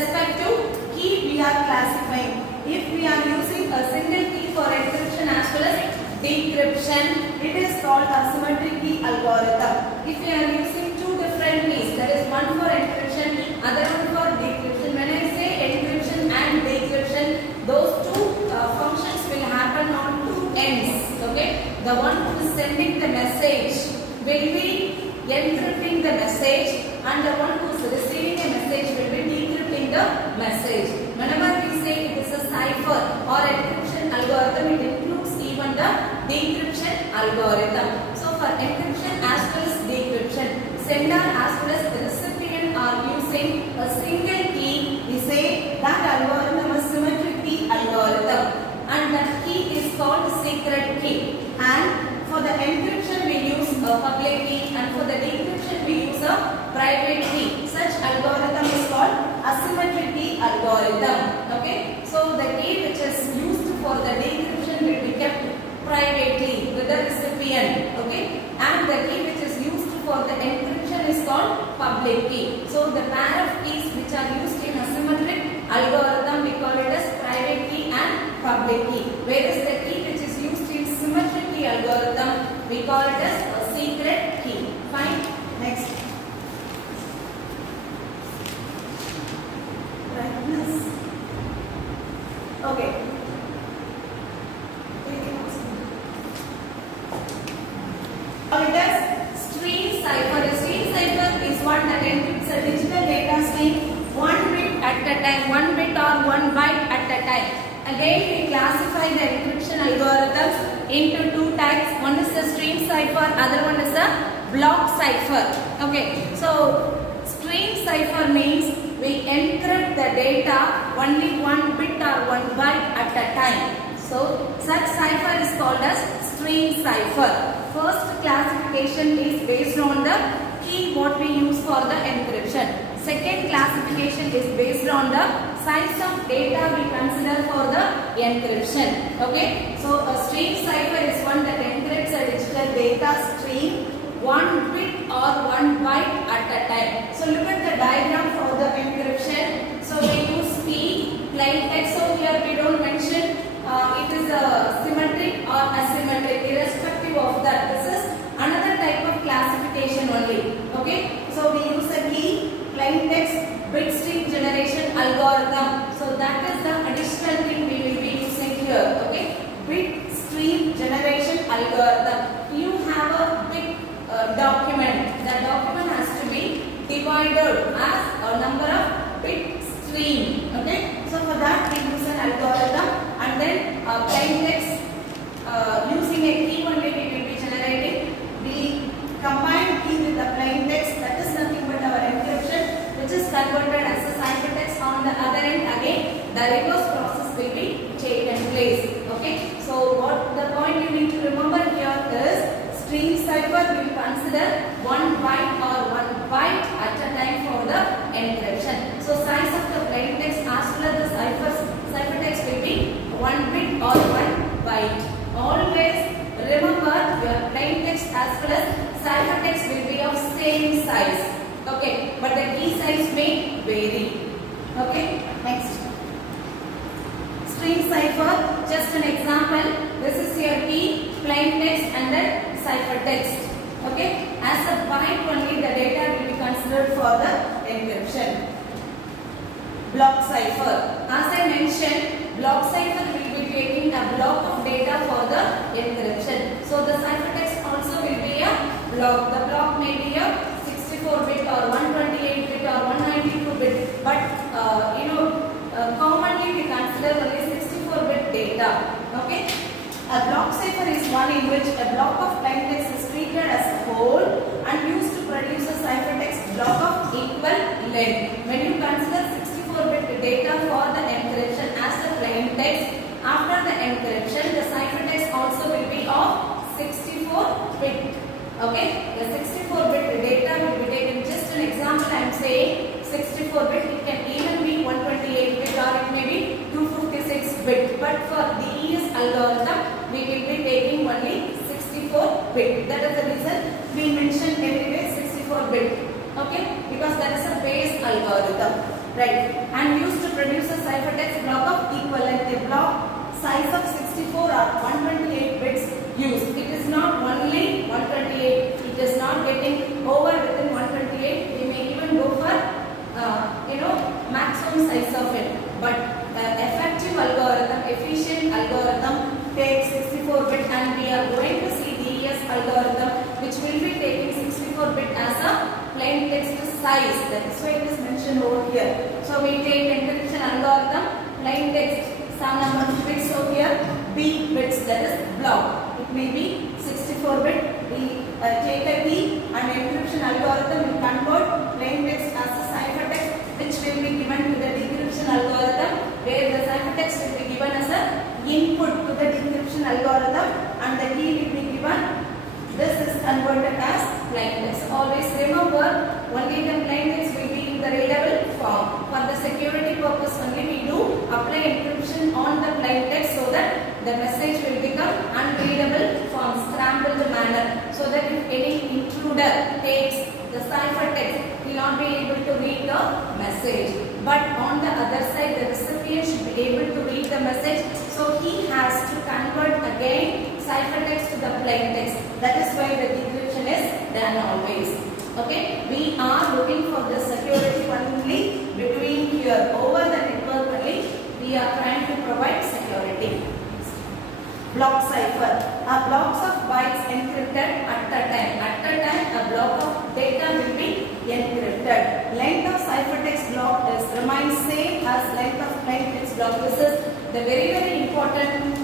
respect to key we are classifying. If we are using a single key for encryption as well as decryption, it is called asymmetric key algorithm. If we are using two different keys, that is one for encryption, other one for decryption. When I say encryption and decryption, those two functions will happen on two ends. Okay, the one who is sending the message will be encrypting the message, and the one who is receiving a message will be decrypting the message. Whenever we say it is a cipher or encryption algorithm, it includes even the decryption algorithm. So for encryption as well as decryption, sender as well as the recipient are using a single key. We say that algorithm is symmetric key algorithm, and that key is called secret key. And for the encryption we use a public key, and for the decryption we use a private key. Such algorithm is called asymmetric key algorithm. Okay, so the key which is used for the decryption will be kept privately with the recipient. Okay, and the key which is used for the encryption is called public key. So the pair of keys which are used in asymmetric algorithm, we call it as private key and public key. Whereas the key which is used in symmetric key algorithm, we call it as a secret key. Fine. Next. Brightness. Okay. It is stream cipher. A stream cipher is one that encrypts a digital data stream one bit at a time, one bit or one byte at a time. Again, we classify the encryption algorithms into two types. One is the stream cipher, other one is the block cipher. Okay, so stream cipher means we encrypt the data only one bit or one byte at a time. So such cipher is called as stream cipher. First classification is based on the key what we use for the encryption. Second classification is based on the size of data we consider for the encryption. Okay, so a stream cipher is one that encrypts a digital data stream one bit or one byte at a time. So look at the diagram for the encryption. So we use P, plain text. So here we don't mention it is a symmetric or asymmetric, irrespective of that. This is another type of classification only. Okay, so we use a key, plain text, bit stream generation algorithm. So that is the additional thing we will be using here. Okay, bit stream generation algorithm. You have a big document. That document has to be divided as a number of bit stream. Okay, so for that we use an algorithm, and then plain text using a key only we will be generating. We combine key with the plain text, that is nothing but our encryption, which is converted as a ciphertext on the other end. Again, the reverse process will be taken place. Okay, so what the point you need to remember here is stream cipher will consider one byte or one byte at a time for the encryption. So size of the plain text as well as the ciphertext will be one bit or one byte. Always remember your plain text as well as ciphertext will be of same size. Okay, but the key size may vary. Okay, next. Stream cipher, just an example. This is your key, plain text and then ciphertext. Okay, as a byte only the data will be considered for the encryption. Block cipher. As I mentioned, block cipher will be taking a block of data for the encryption. So the ciphertext also will be a block. The block may be a 64-bit or 128-bit or 192-bit, but commonly we consider only 64-bit data. Okay, a block cipher is one in which a block of plain text is treated as a whole and used to produce a ciphertext block of equal length. When you consider 64-bit data for the encryption as a plain text, after the encryption the ciphertext also will be of 64-bit. Okay, the 64-bit data will be taken. Just an example, I am saying 64-bit, it can even be 128-bit or it may be 256-bit. But for these algorithm, we will be taking only 64-bit. That is the reason we mentioned everywhere 64-bit. Okay, because that is a base algorithm. right, and used to produce a ciphertext block of equivalent. A block size of 64 or 128 bits used. It is not only 128. It is not getting over within 128. We may even go for maximum size of it. But effective algorithm, efficient algorithm takes 64 bit, and we are going to see DES algorithm which will be taking 64 bit as a plain text size. That is why it is mentioned over here. So we take encryption algorithm, plain text, some number of bits over here, B bits, that is block. It may be 64 bit. We take a key, and encryption algorithm will convert plain text as a ciphertext, which will be given to the decryption algorithm, where the ciphertext will be given as a input to the decryption algorithm, and the key will be given. This is converted as plain text. Always remember, only the plain text will be in the readable form. For the security purpose only, we do apply encryption on the plain text so that the message will become unreadable form, scrambled manner, so that if any intruder takes the ciphertext, will not be able to read the message. But on the other side, the recipient should be able to read the message, so he has to convert again ciphertext to the plain text. That is why the decryption is done always. Okay, we are looking for the security only between here. Over the network only, we are trying to provide security. Block cipher. A blocks of bytes encrypted at a time. At a time, a block of data will be encrypted. Length of ciphertext block remains same as length of plain text block. This is the very important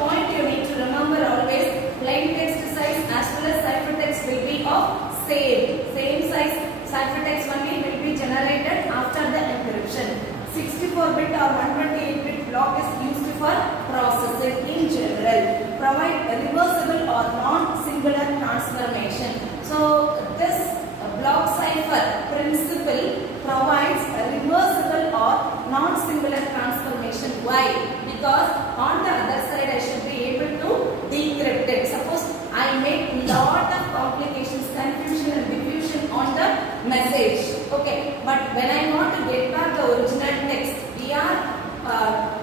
point you need to remember always. Plain text size as well as ciphertext will be of same size. Ciphertext only will be generated after the encryption. 64-bit or 128-bit block is used for processing in general. Provide reversible or non-singular transformation. So this block cipher principle provides a reversible or non-singular transformation. Why? Because on the other side I should be able to decrypt it. Suppose I make lot of complications, confusion and diffusion on the message. Okay, but when I want to get back the original text, we are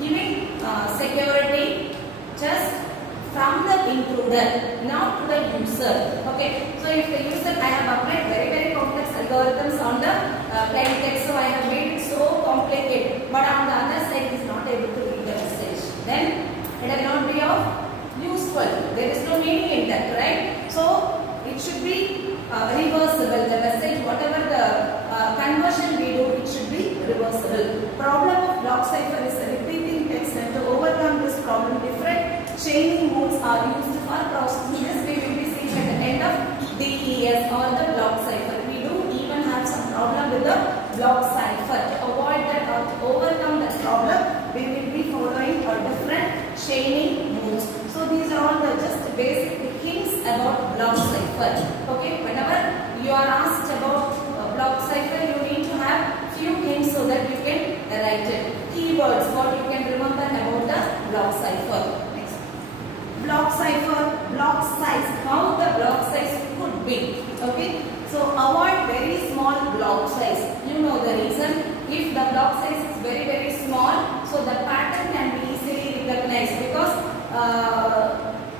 giving security just from the intruder, not to the user. Okay, so if the user, I have applied very complex algorithms on the plain text, so I have made it so complicated, but on the other side it is not able to read the message, then it will not be of useful. There is no meaning in that, right? So it should be reversible. The message, whatever the conversion we do, it should be reversible. Problem of block cipher is repeating text, and to overcome this problem, different chaining modes are used for processing this. We will be seeing at the end of DES or the block cipher. We do even have some problem with the block cipher. To avoid that or to overcome that problem, we will be following a different chaining modes. So these are all the just basic hints about block cipher. Okay, whenever you are asked about block cipher, you need to have few hints so that you can write it. Keywords, what you can remember about the block cipher. Next, block cipher, block size. How the block size could be. Okay, so avoid very small block size. You know the reason. If the block size is very small, so the pattern can be easily recognized, because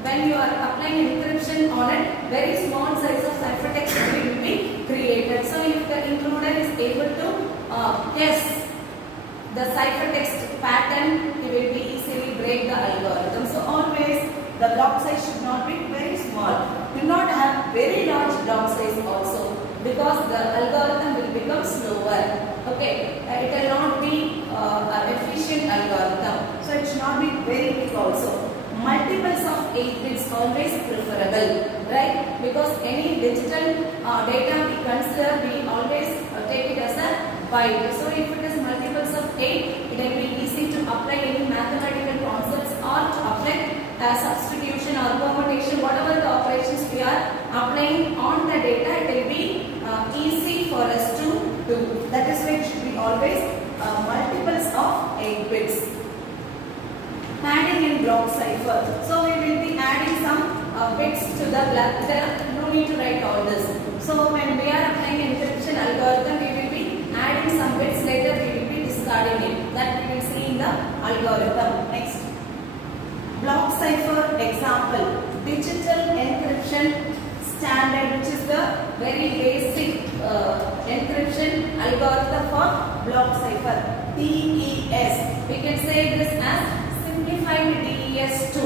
when you are applying encryption on it, very small size of ciphertext will be created. So if the intruder is able to guess the ciphertext pattern, he will be easily break the algorithm. So always the block size should not be very small. Do not have very large block size also, because the algorithm will become slower. Okay, it will not be an efficient algorithm. So it should not be very big also. Multiples of 8 bits always preferable, right? Because any digital data we consider, we always take it as a byte. So if it is multiples of 8, it will be easy to apply any mathematical concepts, or to apply substitution or permutation, whatever the operations we are applying on the data, it will be easy for us to do. That is why it should be always multiples of 8 bits. Adding in block cipher. So we will be adding some bits to the block. There are no need to write all this. So when we are applying encryption algorithm, we will be adding adding some bits, later we will be discarding it. That we will see in the algorithm. Next. Block cipher example. Digital encryption standard, which is the very basic encryption algorithm for block cipher. DES. We can say this as simplified DES2.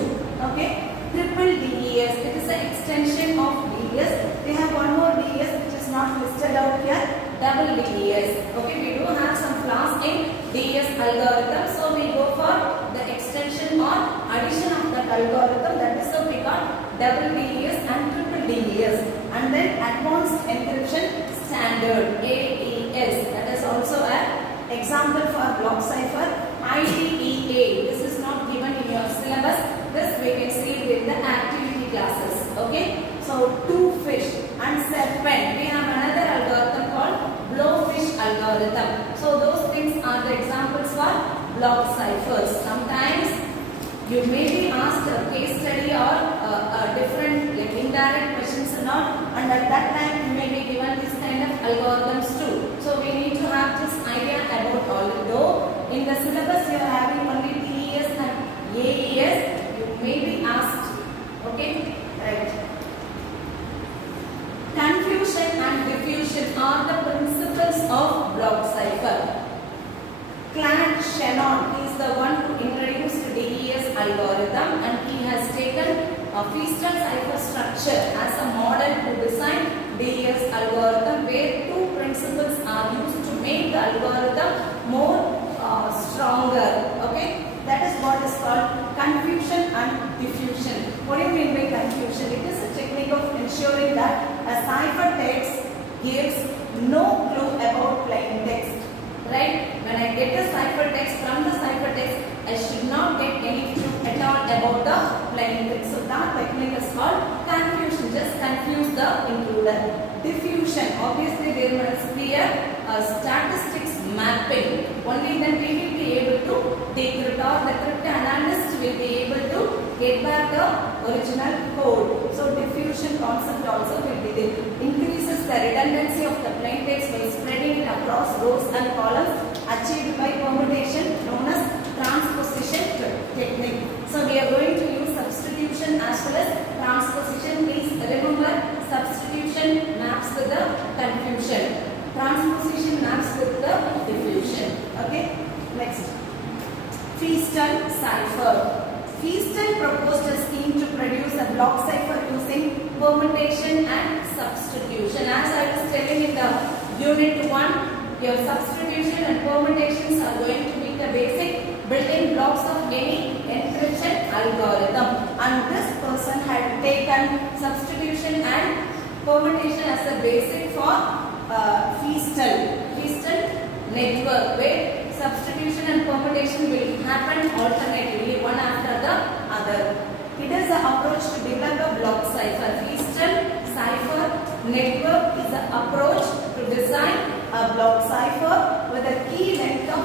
Okay. Triple DES. It is an extension of DES. We have one more DES which is not listed out here. Double DES. Okay. We do have some flaws in DES algorithm. So we go for the extension or addition of that algorithm. That is how we got double DES and triple DES. And then advanced encryption standard, AES. That is also an example for block cipher. IDEA. This is not given in your syllabus. This we can see it in the activity classes. Okay. So two fish and serpent. We have another algorithm called blowfish algorithm. So those things are the examples for block ciphers. Sometimes you may be asked a case study or a different indirect questions and all, and at that time you may be given this kind of algorithms too. So we need to have this idea about all. Though in the syllabus you are having only DES and AES, you may be asked. Okay, right. Confusion and diffusion are the principles of block cipher. Claude Shannon, he is the one who introduced DES algorithm, and he has taken a Feastel cipher structure as a model to design DES algorithm, where two principles are used to make the algorithm more stronger. Okay, that is what is called confusion and diffusion. What do you mean by confusion? It is a technique of ensuring that a cipher text gives no clue about plain text. Right? When I get the cipher text, from the cipher text, I should not get any clue at all about the plain text. So that technique is called confusion. Just confuse the includer. Diffusion. Obviously, there must be a statistics mapping. Only then we will be able to decrypt, or the cryptanalyst will be able to get back the original code. So diffusion concept also will be there. Increases the redundancy of the plain text by spreading it across rows and columns, achieved by permutation known as transposition technique. So we are going to use substitution as well as transposition. Please remember, substitution maps with the confusion. Transposition maps with the diffusion. Okay. Next. Feastel cipher. Feastel proposed a scheme to produce a block cipher using permutation and substitution. As I was telling in the unit 1, your substitution and permutations are going to be the basic building blocks of any encryption algorithm. And this person had taken substitution and permutation as a basic for Feastel network, where substitution and permutation will happen alternatively, one after the other. It is an approach to develop a block cipher. Feastel cipher network is an approach to design a block cipher with a key length of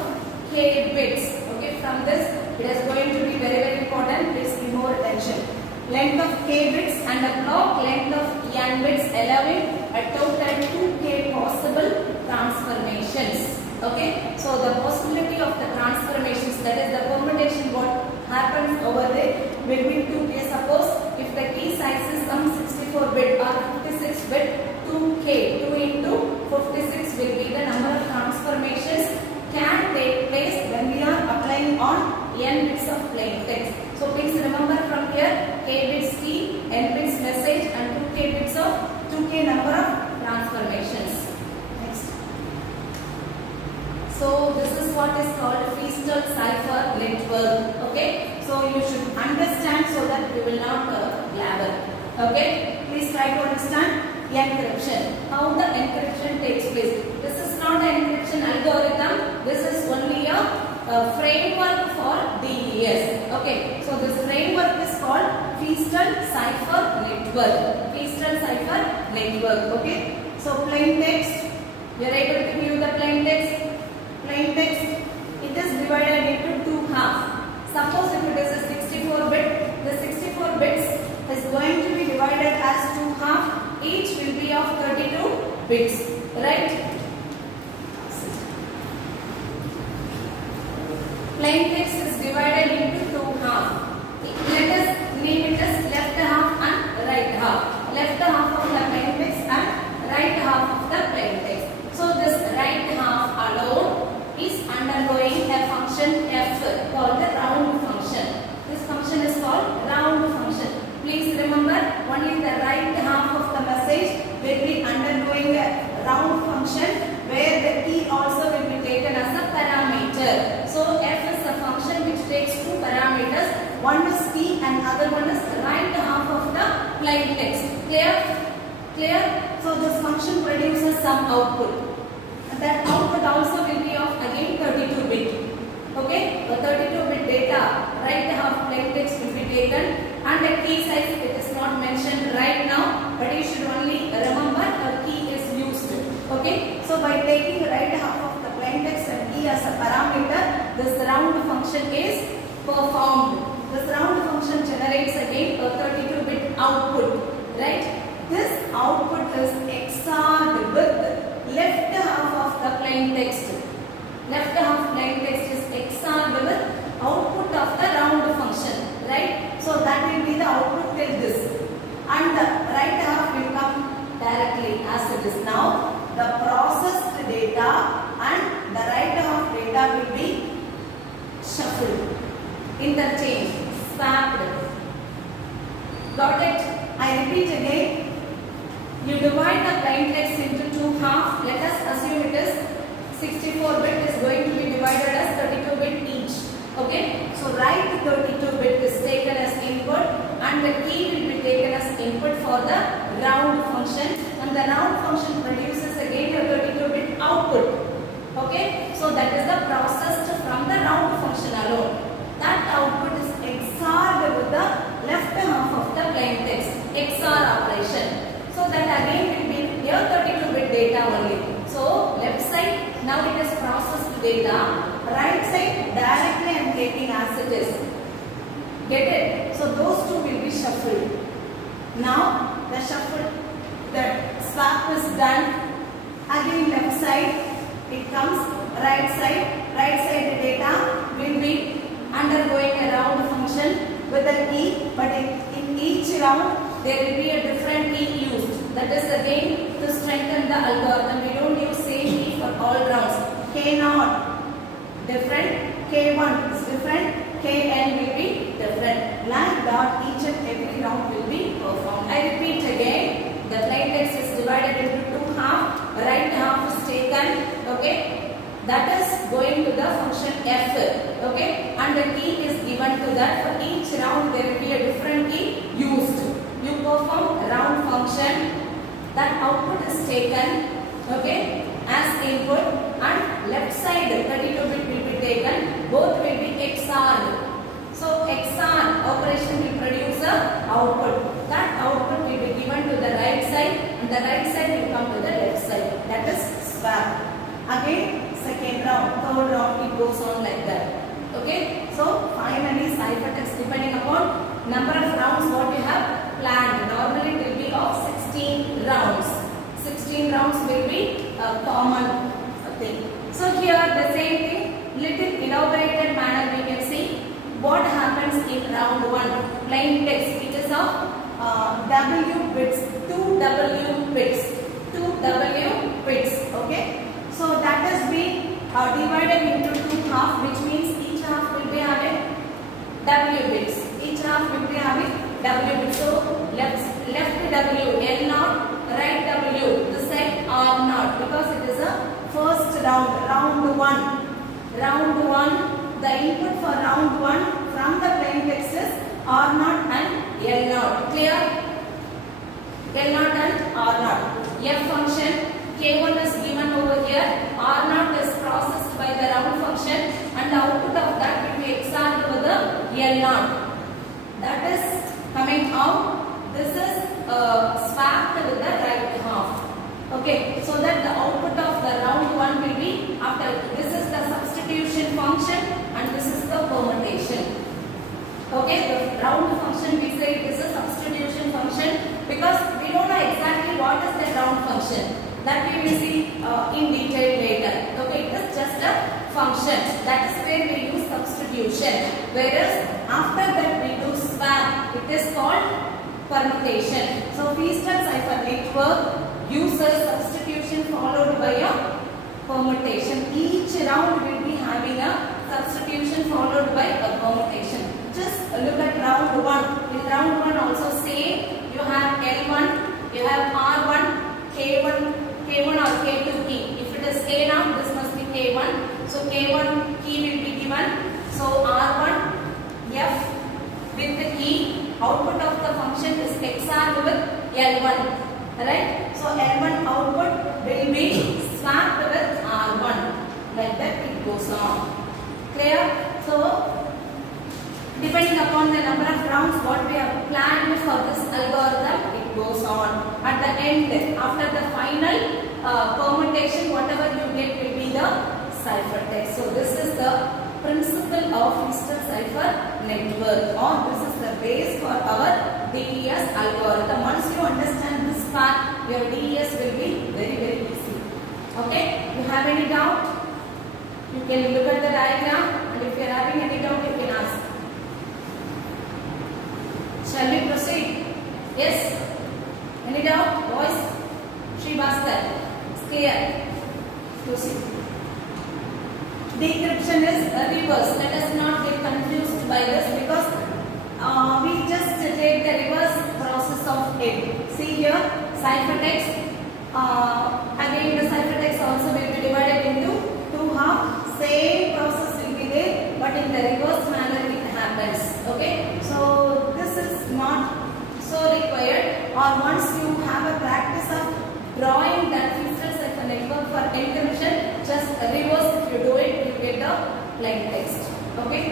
k bits. Okay, from this it is going to be very, very important. Please give more attention. Length of k bits and a block length of n bits, allowing a total 2k possible transformations. Okay, so the possibility of the transformations, that is the permutation what happens over there, will be 2k. Suppose if the key size is some 64 bit or 56 bit, 2k, 2 into 56 will be the number of transformations can take place when we are applying on n bits of plain text. So please remember from here, k bits key, n bits message, and 2k bits of 2k number of transformations. Next. So this is what is called Feastel cipher network. Okay. So you should understand so that you will not blabber. Okay. Please try to understand encryption. How the encryption takes place. This is not an encryption algorithm. This is only a framework for DES. Okay. So this framework is called Feastel cipher network. Feastel cipher network. Okay. So plain text. You are able to view the plain text. Plain text, it is divided into two halves. Suppose if it is a 64 bit, the 64 bits is going to be divided as two halves. Each will be of 32 bits, right? plain text. Clear? Clear? So this function produces some output. And that output also will be of again 32 bit. Okay? The 32 bit data, right half plain text will be taken, and the key size it is not mentioned right now, but you should only remember a key is used. Okay? So by taking right half of the plain text and key as a parameter, this round function is performed. This round function generates again a 32 bit output. Right? This output is XORed with left half of the plain text. Left half plain text is XORed with output of the round function. Right? So that will be the output till this. And the right half will come directly as it is now. The processed data and the right half data will be shuffled, interchanged, swapped. Got it? I repeat again. You divide the plain text into two halves. Let us assume it is 64 bit is going to be divided as 32 bit each. Okay? So right 32 bit is taken as input and the key will be taken as input for the round function, and the round function produces again a 32 bit output. Okay? So that is the processed from the round function alone. That output is XORed with the left half of the plain text. XOR operation. So that again will be your 32 bit data only. So left side now it is processed data. Right side directly I am taking as it is. Get it? So those two will be shuffled. Now the shuffle, the swap is done. Again left side it comes, right side data will be undergoing a round function with a key, but in each round there will be a different key used. That is again to strengthen the algorithm. We don't use same key for all rounds. K0 different, K1 is different, Kn will be different. Like that each and every round will be performed. I repeat again, the plain text is divided into two halves. Right half is taken, okay, that is going to the function f, okay, and the key is given to that. For each round there will be a different key used. You perform round function, that output is taken, okay, as input, and left side 32 bit will be taken, both will be XORed. So XOR operation will produce a output. That output will be given to the right side and the right side will come to the left side. That is swap. Again second round, third round, it goes on like that. Okay. So finally ciphertext, depending upon number of rounds what you have planned. Normally it will be of 16 rounds. 16 rounds will be a common thing. So here the same thing, little elaborated manner we can see what happens in round 1. Plain text, it is of W bits, 2 W bits, 2 W bits. Okay. So that has been divided into two halves, which means each half will be having W bits. Each half will be having W bits. So left W, L0, right W, this side R0, because it is a first round, round 1. Round 1, the input for round 1 from the plain text is R0 and L0. Clear? L0 and R0. F function, K1 is given over here, R0 is processed by the round function, and the output of that will be XORed with the L0. That is coming out. This is swapped with the right half. Okay, so that the output of the round 1 will be after. This is the substitution function and this is the permutation. Okay, the round function we say it is a substitution function because we don't know exactly what is the round function. That we will see in detail later. Okay, it is just a function. That is where we use substitution. Whereas after that we do swap. It is called permutation. So Feasted cipher network uses substitution followed by a permutation. Each round will be having a substitution followed by a permutation. Just look at round 1. In round 1 also same. You have L1, you have R1, K1 or K2 key. If it is K0, this must be K1. So K1 key will be given. So R1, F with the key. output of the function is XORed with L1. Right? So L1 output will be swapped with R1. Like that it goes on. Clear? So depending upon the number of rounds what we have planned for this algorithm, it goes on. At the end, after the final permutation, whatever you get will be the ciphertext. So this is the principle of Feistel cipher network, or this is the base for our DES algorithm. Once you understand this part, your DES will be very, very easy. Okay? You have any doubt? You can look at the diagram, and if you are having any doubt, you can ask. Shall we proceed? Yes? Any doubt? Boys? Srivastava. It's clear. Proceed. Decryption is reverse. Let us not get confused by this, because we just take the reverse process of it. See here, ciphertext. Again, the ciphertext also will be divided into two halves. Same process will be there, but in the reverse manner it happens. Okay, so this is not so required. Or once you have a practice of drawing that Feistel cipher network for encryption, just reverse. If you do it, you get the plain text. Okay.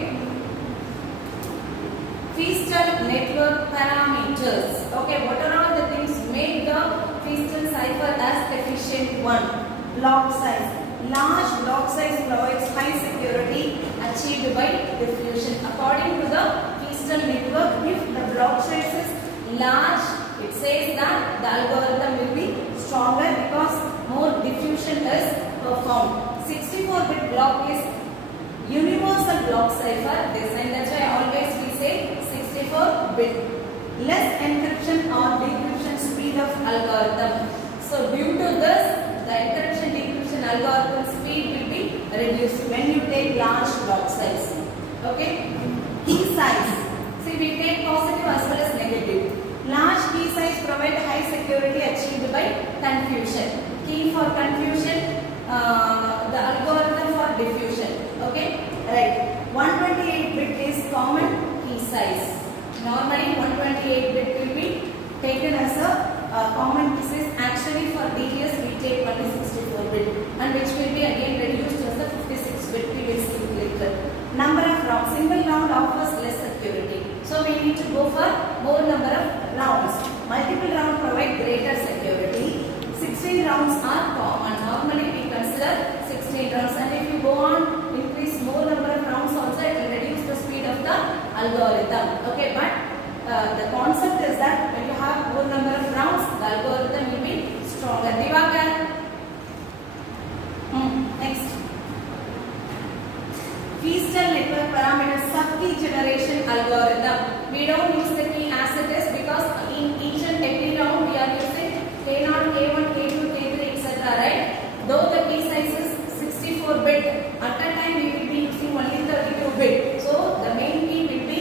Feistel network parameters. Okay, what are all the things make the Feistel cipher as efficient one? Block size. Large block size provides high security achieved by diffusion. According to the Feistel network, if the block size is large, it says that the algorithm will be stronger because more diffusion is performed. 64-bit block is universal block cipher design. That's why always we say 64-bit. Less encryption or decryption speed of algorithm. So due to this, the encryption decryption algorithm speed will be reduced when you take large block size. Okay. Key size. See, we take positive as well as negative. Large key size provide high security achieved by confusion. Key for confusion, the algorithm for diffusion. Okay. Right. 128-bit is common key size. Normally 128-bit will be taken as a common key size. Actually for DES we take only 64-bit, and which will be again reduced as a 56-bit. We will see later. Number of rounds. Single round offers less security. So we need to go for more number of rounds. Multiple rounds provide greater security. 16 rounds are common. Normally we consider 16 rounds, and if you go on increase more number of rounds also, it will reduce the speed of the algorithm. Okay, but the concept is that when you have more number of rounds, the algorithm will be stronger. Divakar. Next. Feistel network parameters sub-key generation algorithm. We don't use the key as it is, because in each and every round we are using K0, K1, K2, K3, etc. Right? Though the key size is 64-bit, at a time we will be using only 32-bit. So the main key will be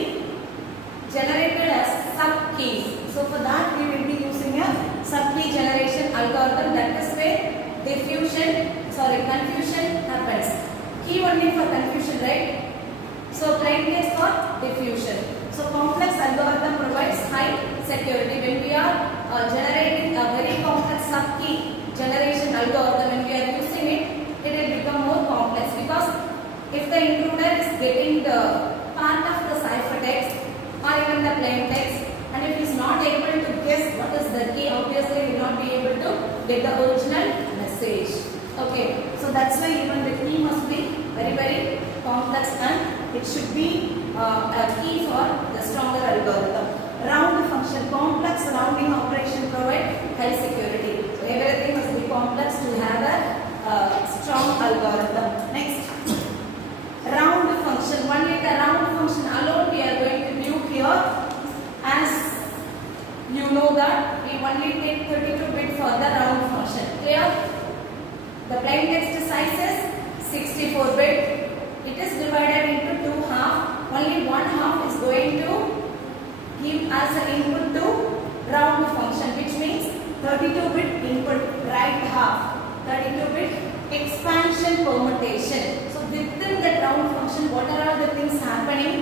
generated as sub-keys. So for that we will be using a sub-key generation algorithm. That is where confusion happens. Key only for confusion, right? So plain text for diffusion. So complex algorithm provides high security. When we are generating a very complex sub-key generation algorithm, when we are using it, it will become more complex, because if the intruder is getting the part of the ciphertext or even the plain text, and if he is not able to guess what is the key, obviously he will not be able to get the original message. Okay, so that's why even the key must be very, very complex, and it should be a key for the stronger algorithm. Round function. Complex rounding operation provide high security. So everything must be complex to have a strong algorithm. Next. Round function. Only the round function alone we are going to view here. As you know that we only take 32-bit for the round function. Clear? The plain text size is 64-bit. It is divided into two halves. Only one half is going to give as an input to round function, which means 32-bit input, right half. 32-bit expansion permutation. So within that round function, what are all the things happening?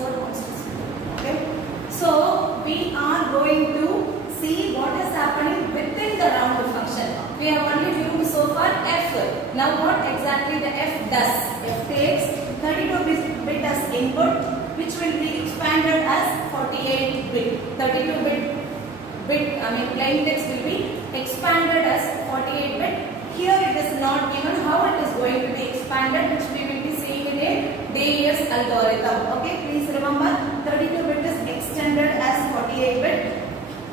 4 wants to see. Okay. So we are going to see what is happening within the round function. We have only viewed so far f. Now what exactly the f does? F takes 32 bit as input, which will be expanded as 48 bit. 32 bit plain text will be expanded as 48 bit. Here it is not given how it is going to be expanded, which we will be seeing in a DES algorithm. Okay, please remember 32 bit is extended as 48 bit.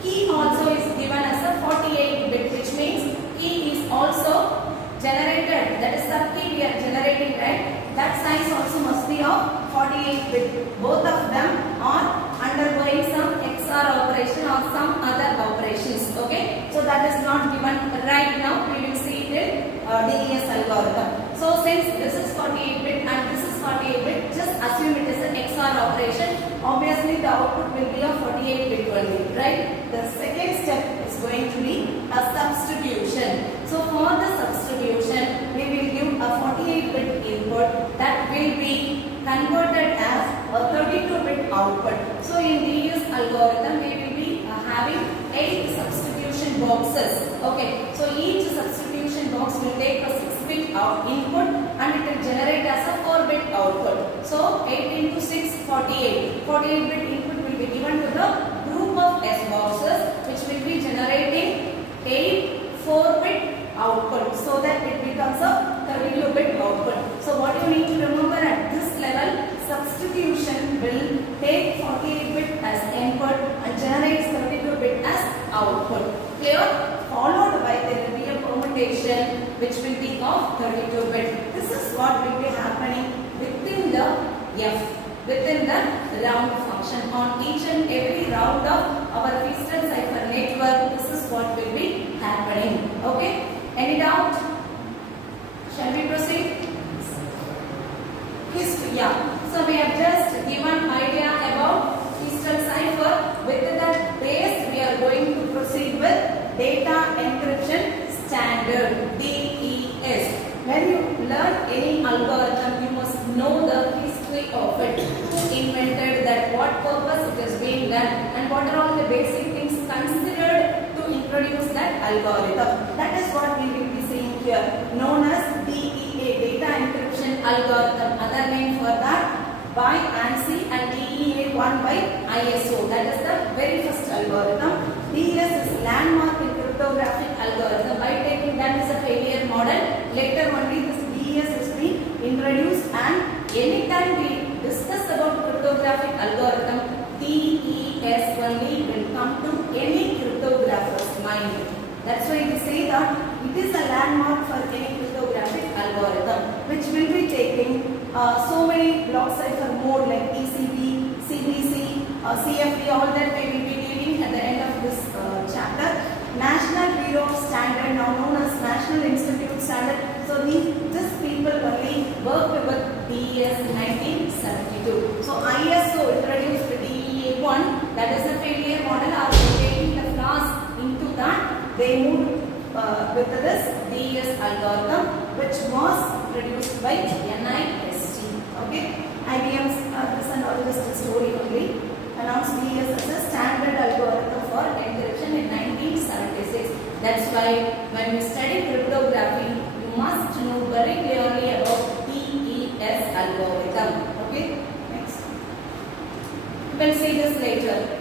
Key also is given as a 48 bit, which means key is also generated. That is sub key we are generating, right? That size also must be of 48 bit. Both of them are undergoing some XOR operation or some other operations. Okay, so that is not given right now. We will see it in DES algorithm. So since this is 48 bit and this is 48 bit, just assume it is an XOR operation. Obviously the output will be of 48 bit only, right? The second step is going to be a substitution. So for the substitution, we will give a 48 bit input that will be converted as a 32 bit output. So in DES algorithm, we will be having 8 substitution boxes. Okay, so each substitution box will take a 6 bit input and it will generate as a 4 bit output. So 8 into 6, 48. 48 bit input will be given to the group of S boxes, which will be generating 8 4 bit output, so that it becomes a 32 bit output. So what you need to remember at this level, substitution will take 48 bit as input and generates 32 bit as output. Clear? Followed by there will be a permutation which will be of 32 bit. This is what will be happening within the F, within the round function. On each and every round of our Feastel cipher network, this is what will be happening. Okay? Any doubt? Shall we proceed? History. Yeah. So we have just given idea about Feastel cipher. With that base, we are going to proceed with data encryption standard, DES. When you learn any algorithm, you must know the history of it. Who invented that? What purpose it is being done? And what are all the basic things considered to introduce that algorithm? That is what we will be seeing here, known as DEA, data encryption algorithm. Other name for that by ANSI, and DEA one by ISO. That is the very first algorithm. DES is landmark in cryptographic algorithm. By taking that as a failure model, later only this DES is being introduced, and anytime we discuss about cryptographic algorithm, DES only will come to any cryptographer's mind. That's why we say that it is a landmark for any cryptographic algorithm, which will be taking so many block cipher mode like ECB, CBC, CFP, all that we will be reading at the end of this chapter. National Bureau of Standard, now known as National Institute Standard. So these people only worked with DES in 1972. So ISO introduced the DEA1, that is a failure model. After taking the flaws into that, they moved with this DES algorithm, which was introduced by NIST. Okay, IBM's this and all just a story only. Announced DES as a standard algorithm for encryption in 1976. That's why when you study cryptography, you must know very clearly about DES algorithm. Okay, next. We'll see this later.